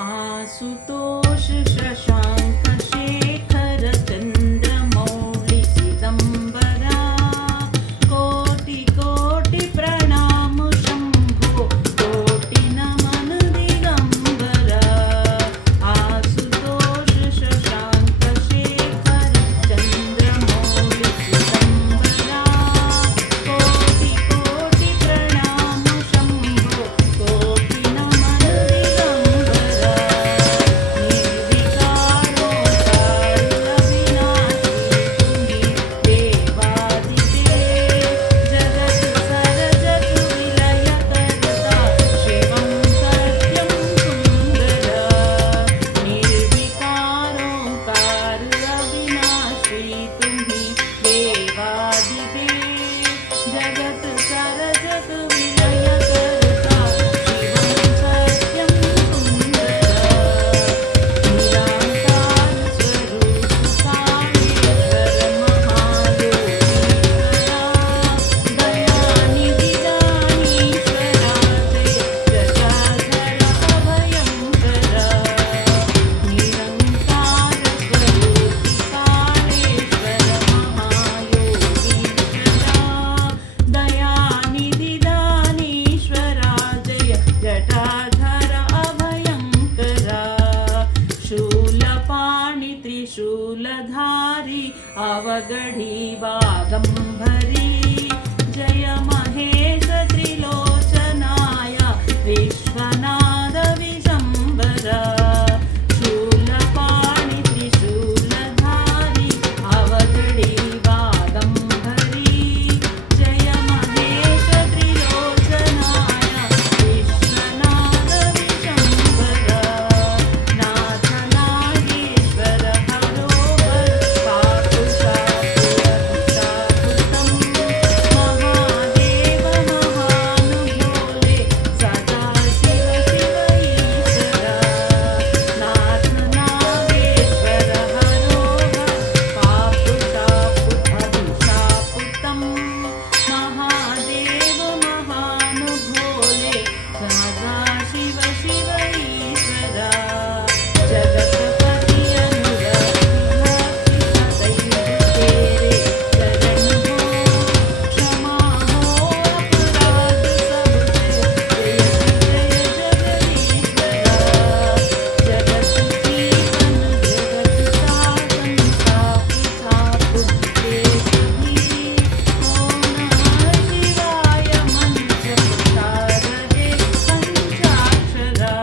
आशुतोष शशांक शेखर चंद्रमौळि चिदंबरा कोटि कोटि प्रणाम शंभो कोटि नमन दिगंबरा आशुतोष शशांक शेखर चंद्रमौळि चिदंबरा कोटि कोटि प्रणाम शंभो कोटि नमन दिगंबरा निर्विकारो काल अविनाशी तुम्ही देवादिदेव जगत सरजत विलय करता शिवं सत्यं सुंदरा निराकार स्वरूप कामेश्वर महायोगीश्वरा दयानिधि दानीश्वरा ते जटाधर अभयंकरा निरंकार स्वरूपी कालेश्वर महायोगीश्वरा दयानिधि दानीश्वरा जय जटाधर अभयंकरा शूलपाणि त्रिशूलधारी अवगढी वागंभरी जय महेश त्रिलोचनाय विश्वनाथ विशंबरा शूलपाणि त्रिशूलधारी अवगढी वागंभरी जय महेश त्रिलोचनाय विश्वनाथ विशंबरा नाथ नागेश्वर हरोहर पापुषापुरपुषापुतं महादेव महानुभोले सदा शिव शिव ईश्वरा नाथ नागेश्वर हरोहर पापुषापुरपुषापुतं महादेव महानुभोले सदा शिव शिव ईश्वरा जगतपति अनुरक्ति भक्ति सदैव तेरे चरण हो क्षमा हो अपराध सबसे जय जय जगदीश्वरा जगत जीवन जगत साधन सापि सापु देश ही ओम नमः शिवाय मंत्र तारके पंचाक्षरा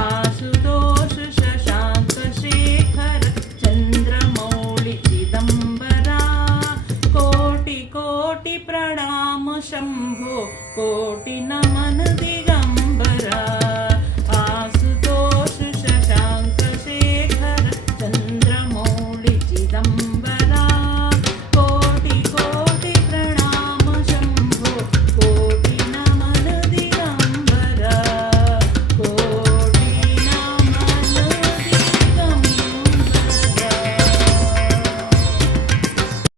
आशुतोष शशांक शेखर चंद्रमौळि चिदंबरा कोटि कोटि प्रणाम शंभो कोटि नमन दिगंबरा।